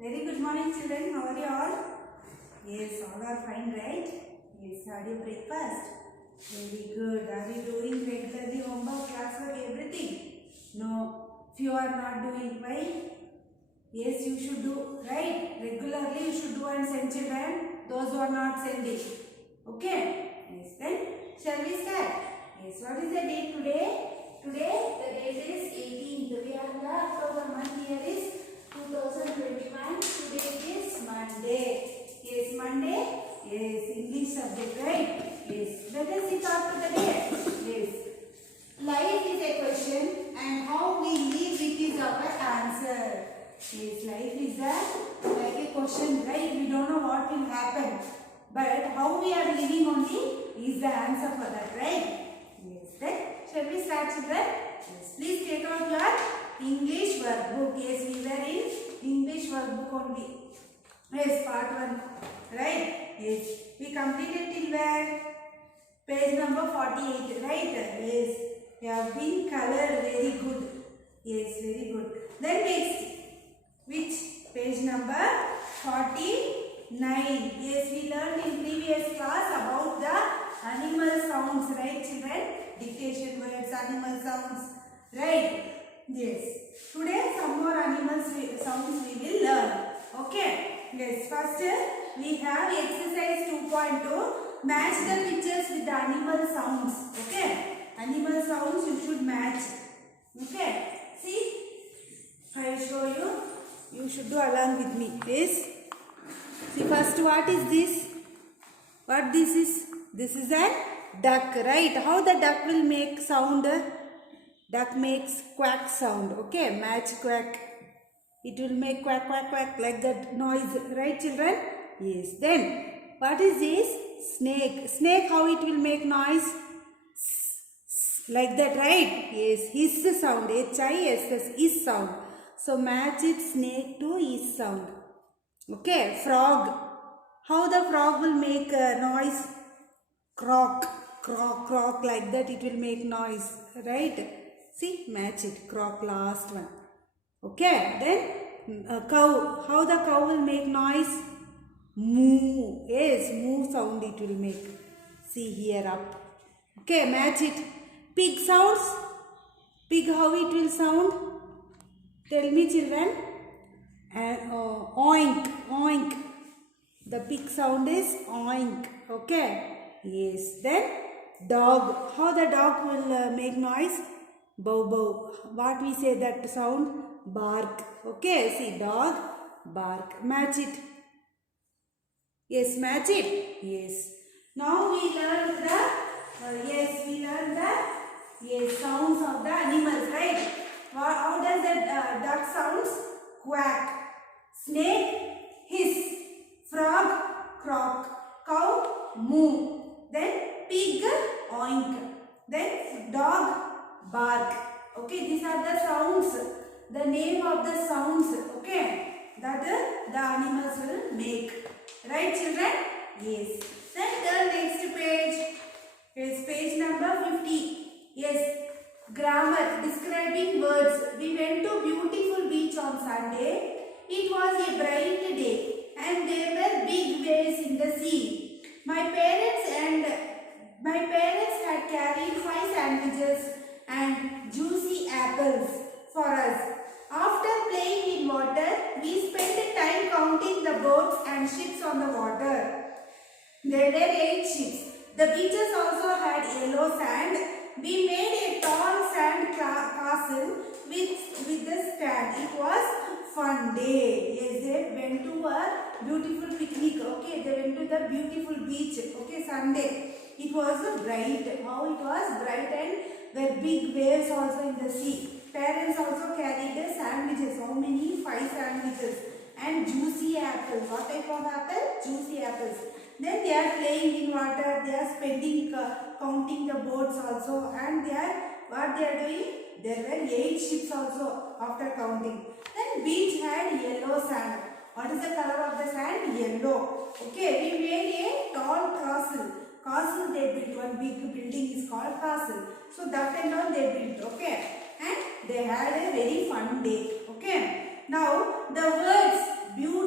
Very good morning, children. How are you all? Yes, all are fine, right? Yes, had your breakfast? Very good. Are you doing regularly homework, classwork, everything? No. If you are not doing, why? Yes, you should do, right? Regularly you should do and send children. Those who are not sending. Okay? Yes, then shall we start? Yes, what is the date today? Today the date is 18th. We are in the October month. Here is 2021. Today is Monday. Yes, Monday. Yes, English subject, right? Yes. Let us see thought for the day. Yes. Life is a question and how we live it is our answer. Yes, life is like a question, right? We don't know what will happen. But how we are living only is the answer for that, right? Yes, then shall we start, children? Yes, please take out your English workbook. Yes, we were in English workbook only. Yes, part 1. Right? Yes. We completed till where? Page number 48. Right? Yes. You have been colored very good. Yes, very good. Then next. Which? Page number 49. Yes, we learned in previous class about the animal sounds. Right, children? Dictation words, animal sounds. Right? Yes. Today some more animal sounds we will learn. Okay. Yes. First we have exercise 2.2. Match the pictures with the animal sounds. Okay. Animal sounds you should match. Okay. See. I will show you. You should do along with me. Yes. See first what is this? What this is? This is a duck, right? How the duck will make sound? Duck makes quack sound. Okay, match quack. It will make quack quack quack like that noise, right, children? Yes. Then what is this? Snake. Snake, how it will make noise? Like that, right? Yes. Hiss sound. H-I-S-S. Hiss sound. So match it snake to hiss sound. Okay. Frog. How the frog will make noise? Croak, croak, croak, like that it will make noise, right? See, match it, croak, last one. Okay, then cow, how the cow will make noise? Moo, yes, moo sound it will make. See here up. Okay, match it. Pig sounds, pig how it will sound? Tell me, children. Oink, oink. The pig sound is oink. Okay. Yes. Then dog. How the dog will make noise? Bow bow. What we say that sound? Bark. Okay. See dog, bark. Match it. Yes. Match it. Yes. Now we learn the sounds of the animals, right? How does the duck sounds? Quack. Snake, hiss. Frog, croak. Cow, moo. Then pig, oink. Then dog, bark. Okay, these are the sounds. The name of the sounds. Okay, that the animals will make. Right, children? Yes. Then the next page is page number 50. Yes, grammar, describing words. We went to beautiful beach on Sunday. It was a bright day and there were big waves in the sea. My parents had carried 5 sandwiches and juicy apples for us. After playing in water, we spent time counting the boats and ships on the water. There were 8 ships. The beaches also had yellow sand. We made a tall sand castle with the sand. It was fun day. Yes, they went to a beautiful picnic. Okay, they went to the beautiful beach. Okay, Sunday. It was bright. How it was bright and were big waves also in the sea. Parents also carried the sandwiches. How many? 5 sandwiches. And juicy apples. What type of apple? Juicy apples. Then they are playing in water. They are spending, counting the boats also. And what they are doing? There were 8 ships also after counting. Then beach had yellow sand. What is the color of the sand? Yellow. Okay, we made a tall castle. Castle they built. One big building is called castle. So that and all they built. Okay. And they had a very fun day. Okay. Now the words beautiful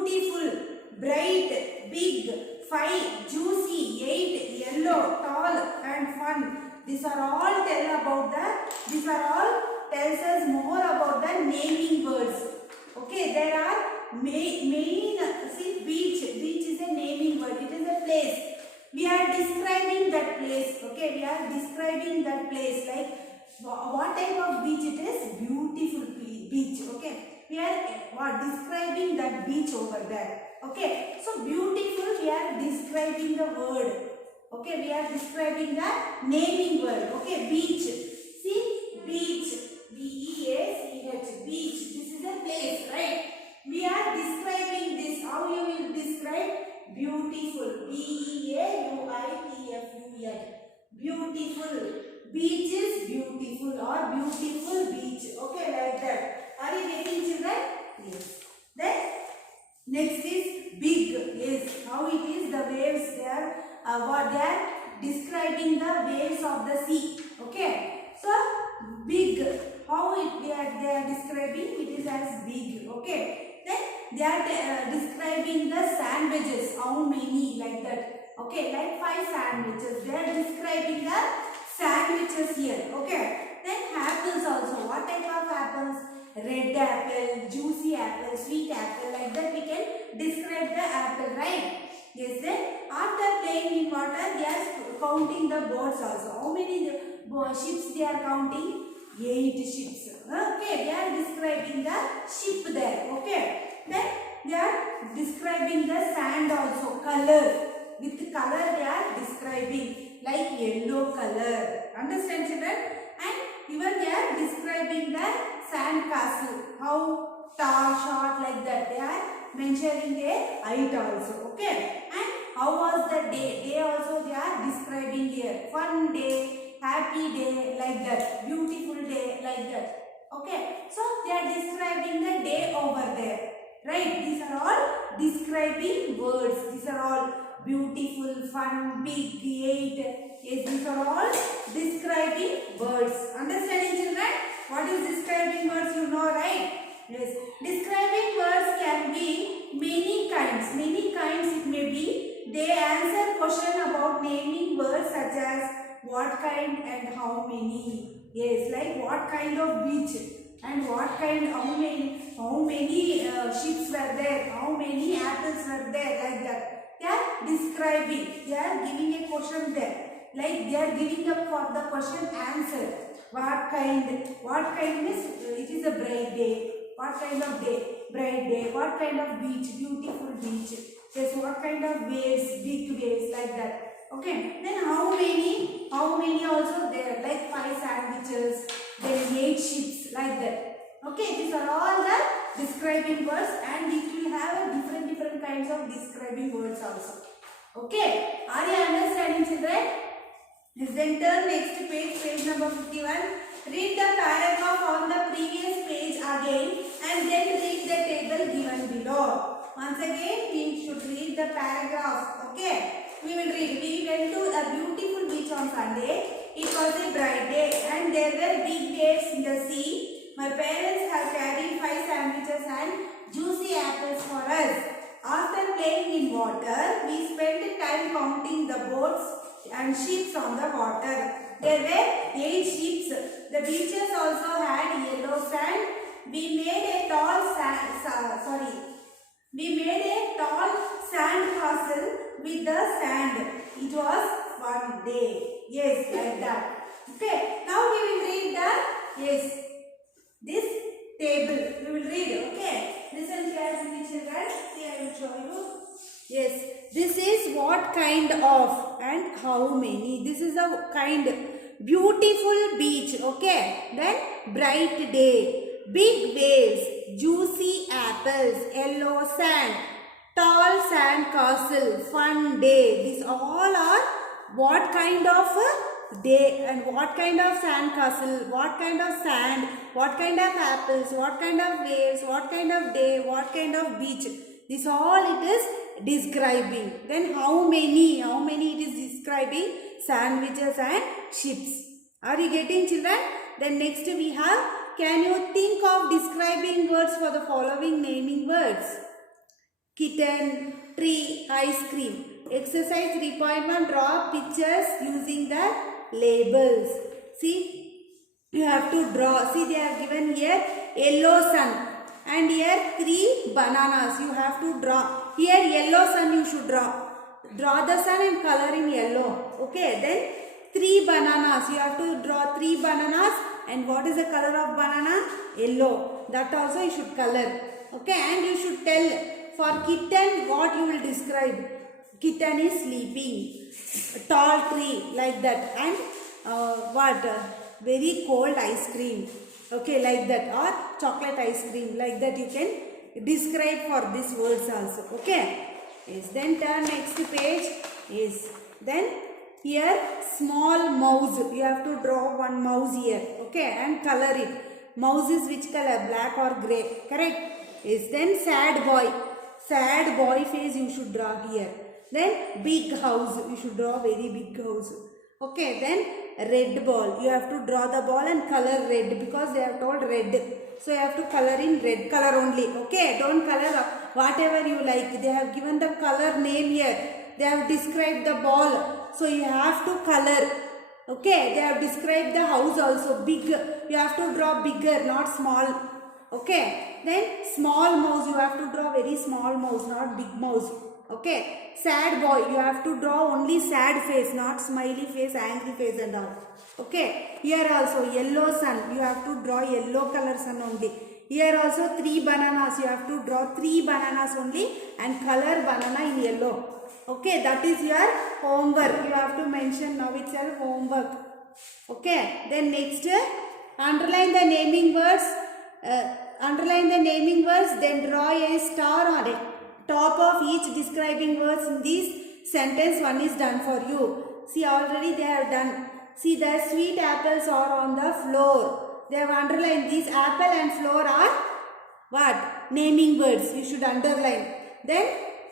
Okay, there are main, see, beach. Beach is a naming word. It is a place. We are describing that place. Okay, we are describing that place. Like what type of beach it is? Beautiful beach. Okay, we are describing that beach over there. Okay, so beautiful, we are describing the word. Okay, we are describing the naming word. Okay, beach. See, beach. B-E-A-C-H. Beach. This is a place, right? We are describing this. How you will describe? Beautiful. B-E-A-U-I-T-F-U-L. Beautiful. Beach is beautiful or beautiful beach. Okay, like that. Are you getting, children? Yes. Then next is big. Yes. How it is? The waves. They are what they are describing the waves of the sea. Okay. So big. How they are describing? It is as big. Okay. Then they are describing the sandwiches. How many? Like that. Okay, like 5 sandwiches. They are describing the sandwiches here. Okay. Then apples also. What type of apples? Red apple, juicy apple, sweet apple. Like that we can describe the apple, right? Yes. Then after playing in water, they are counting the boats also. How many ships they are counting? 8 ships. Okay. They are describing the ship there. Okay. Then they are describing the sand also. Color. With color they are describing, like yellow color. Understand, children? And even they are describing the sand castle. How tall, short, like that. They are mentioning a height also. Okay. And how was the day? Day also they are describing here. Fun day, happy day, like that. Beautiful day, like that. Okay. So they are describing the day over there. Right? These are all describing words. These are all beautiful, fun, big, 8. Yes, these are all describing words. Understanding, children? What is describing words? You know, right? Yes. Describing words can be many kinds. Many kinds it may be. They answer question about naming words such as what kind and how many. Yes, like what kind of beach and what kind, how many ships were there, how many apples were there, like that. They are describing. They are giving a question there. Like they are giving up for the question answer. What kind means it is a bright day. What kind of day? Bright day. What kind of beach? Beautiful beach. Yes, what kind of waves? Big waves, like that. Okay. Then how many also there? Like 5 sandwiches. Then 8 ships, like that. Okay, these are all the describing words, and it will have a different kinds of describing words also. Okay, are you understanding, children? Then turn next to page number 51. Read the paragraph on the previous page again and then read the table given below. Once again, we should read the paragraph. Okay, we will read. We went to a beautiful beach on Sunday. It was a bright day and there were big waves in the sea. My parents have carried 5 sandwiches and juicy apples for us. After playing in water, we spent time counting the boats and ships on the water. There were 8 ships. The beaches also had yellow sand. We made a tall sand castle with the sand. It was fun day. Yes, like that. Okay. Now we will read this table. We will read. Okay. Listen carefully, children. See, I will show you. Yes. This is what kind of and how many. This is a kind. Beautiful beach. Okay. Then bright day. Big waves. Juicy apples. Yellow sand. Tall sand castle. Fun day. These all are what kind of day and what kind of sand castle, what kind of sand, what kind of apples, what kind of waves, what kind of day, what kind of beach. This all it is describing. Then how many it is describing sandwiches and ships. Are you getting, children? Then next we have, can you think of describing words for the following naming words? Kitten, tree, ice cream. Exercise 3.1, draw pictures using the labels. See, you have to draw. See, they are given here yellow sun. And here 3 bananas you have to draw. Here yellow sun you should draw. Draw the sun and color in yellow. Okay, then 3 bananas. You have to draw 3 bananas. And what is the color of banana? Yellow. That also you should color. Okay, and you should tell for kitten what you will describe. Kitten is sleeping. Tall tree like that. And very cold ice cream. Okay, like that. Or chocolate ice cream. Like that you can describe for these words also. Okay. Yes, then turn next page. Yes, then here small mouse. You have to draw one mouse here. Okay, and color it. Mouse is which color? Black or grey? Correct? Yes, then sad boy. Sad boy face you should draw here. Then big house. You should draw very big house. Okay, then red ball. You have to draw the ball and color red because they have told red. So you have to color in red color only. Okay, don't color whatever you like. They have given the color name here. They have described the ball. So you have to color. Okay, they have described the house also. Big. You have to draw bigger, not small. Okay, then small mouse. You have to draw very small mouse, not big mouse. Okay, sad boy. You have to draw only sad face, not smiley face, angry face and all. Okay, here also yellow sun. You have to draw yellow color sun only. Here also 3 bananas. You have to draw 3 bananas only and color banana in yellow. Okay, that is your homework. You have to mention now itself homework. Okay, then next underline the naming words. Underline the naming words. Then draw a star on it. Top of each describing words in this sentence one is done for you. See, already they have done. See, the sweet apples are on the floor. They have underlined these apple and floor are what? Naming words. You should underline. Then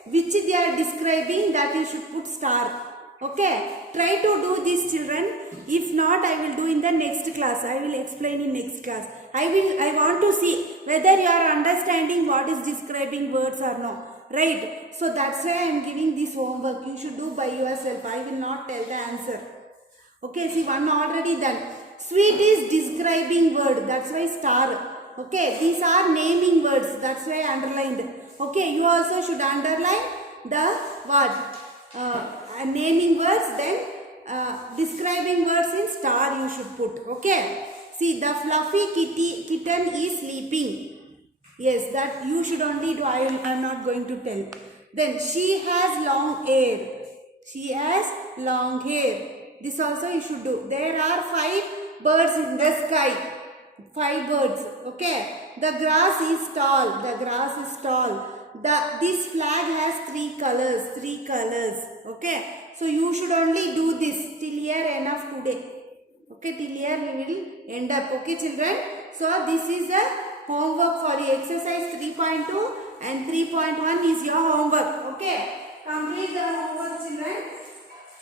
which they are describing, that you should put star. Okay. Try to do this, children. If not, I will do in the next class. I will explain in next class. I want to see whether you are understanding what is describing words or no. Right. So that's why I am giving this homework. You should do by yourself. I will not tell the answer. Okay. See, one already done. Sweet is describing word. That's why star. Okay. These are naming words. That's why I underlined. Okay. You also should underline the what? Naming words. Then describing words in star you should put. Okay. See, the fluffy kitten is sleeping. Yes, that you should only do. I am not going to tell. Then she has long hair. She has long hair. This also you should do. There are 5 birds in the sky. 5 birds. Okay. The grass is tall. The grass is tall. This flag has 3 colors. 3 colors. Okay. So you should only do this till here enough today. Okay. Till here we will end up. Okay, children. So this is a homework for you. Exercise 3.2 and 3.1 is your homework. Okay. Complete the homework, children.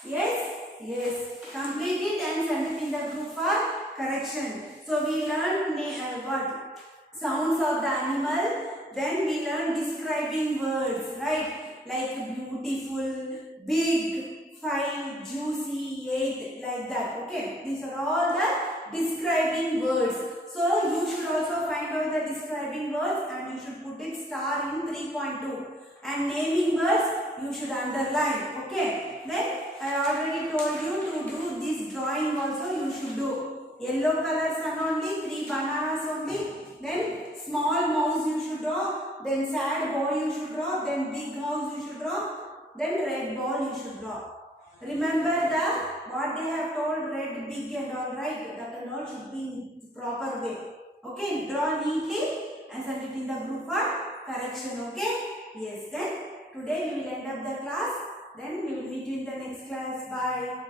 Yes. Yes. Complete it and send it in the group for correction. So we learned what? Sounds of the animal. Then we learned describing words. Right. Like beautiful, big, fine, juicy, ate. Like that. Okay. These are all the describing words. So you should also find out the describing words and you should put it star in 3.2. And naming words you should underline. Okay. Then I already told you to do this drawing also you should do. Yellow color sun only, 3 bananas only. Then small mouse you should draw. Then sad boy you should draw. Then big house you should draw. Then red ball you should draw. Remember what they have told, red, big and all, right? That and all should be in proper way. Okay, draw neatly and send it in the group for correction. Okay, yes, then today we will end up the class. Then we will meet you in the next class. Bye.